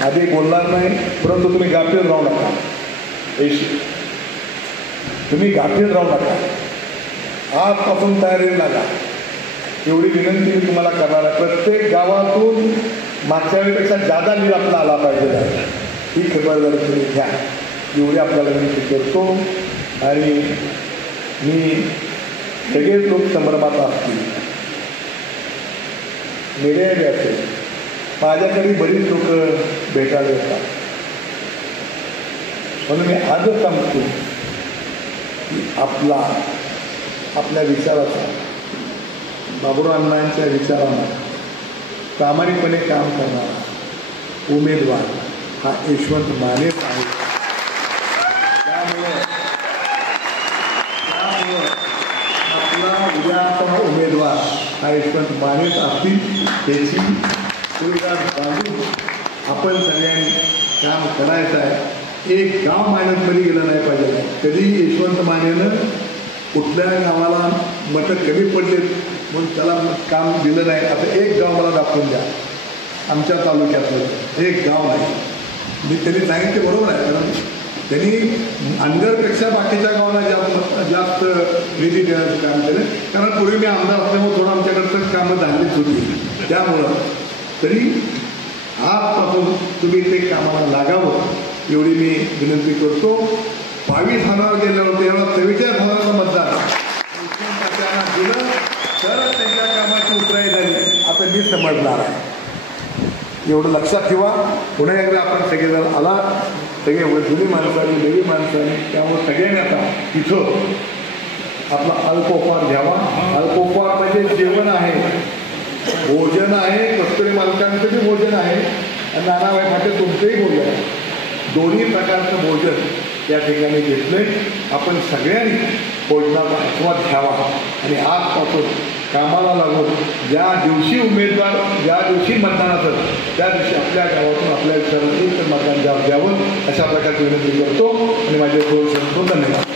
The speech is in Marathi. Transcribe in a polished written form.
आधी बोलणार नाही, परंतु तुम्ही गाफील राहू नका. तुम्ही गाफील राहू नका, आजपासून तयारी लागा. एवढी विनंती मी तुम्हाला करणार आहे. प्रत्येक गावातून मागच्या वेळेपेक्षा जादा लीड आपला आला पाहिजे, ही खबरदारी तुम्ही घ्या, एवढी आपल्याला विनंती करतो. आणि मी सगळेच लोक संभ्रमात असतील, मीडियाने असेल, माझ्याकडे बरीच लोक भेटायला येतात. म्हणून मी आजच सांगतो की आपल्या विचाराचा, बाबुराव अण्णांच्या विचारांना प्रामाणिकपणे काम करणारा उमेदवार हा यशवंत मानेच आहे. त्यामुळं आपला उद्याचा उमेदवार हा यशवंत मानेच असतील, त्याची सुविधा बांधून आपण सगळ्यांनी काम करायचं आहे. एक गाव मायनसमध्ये गेलं नाही पाहिजे. कधी यशवंत मानेनं कुठल्या गावाला मतं कमी पडलेत म्हणून त्याला काम दिलं नाही असं एक गाव मला दाखवून द्या. आमच्या तालुक्यातलं एक गाव नाही. मी त्यांनी सांगितले बरोबर आहे, कारण त्यांनी अनगरपेक्षा बाकीच्या गावाला जास्त निधी देण्याचं काम केलं. कारण पूर्वी मी आमदार असल्यामुळे थोडं आमच्याकडचं कामं झालीच होती. त्यामुळं तरी आजपासून तुम्ही ते कामाला लागावं एवढी मी विनंती करतो. 22,000 गेले होते, याला 44,000 मतदान त्यांना दिलं तरच त्यांच्या कामाची उतराई झाली असं मी समजणार आहे. एवढं लक्षात ठेवा. पुन्हा एकदा आपण सगळेजण आला, सगळे जुनी माणसांनी नवी माणसांनी, त्यामुळे सगळ्यांनी आता तिथं आपला अल्पोपहार घ्यावा. अल्पोपहार म्हणजे जेवण आहे, भोजन आहे, कस्तुरी मालकांचं बी भोजन आहे आणि नानाभाई फाटे तुमचंही भोजन आहे. दोन्ही प्रकारचं भोजन या ठिकाणी घेतलंय. आपण सगळ्यांनी भोजनाचा आस्वाद घ्यावा आणि आजपासून कामाला लागून ज्या दिवशी उमेदवार, ज्या दिवशी मतदान असेल त्या दिवशी आपल्या गावातून आपल्या विचारात मतदान द्यावं अशा प्रकारची विनंती करतो आणि माझे दोन शब्द धन्यवाद.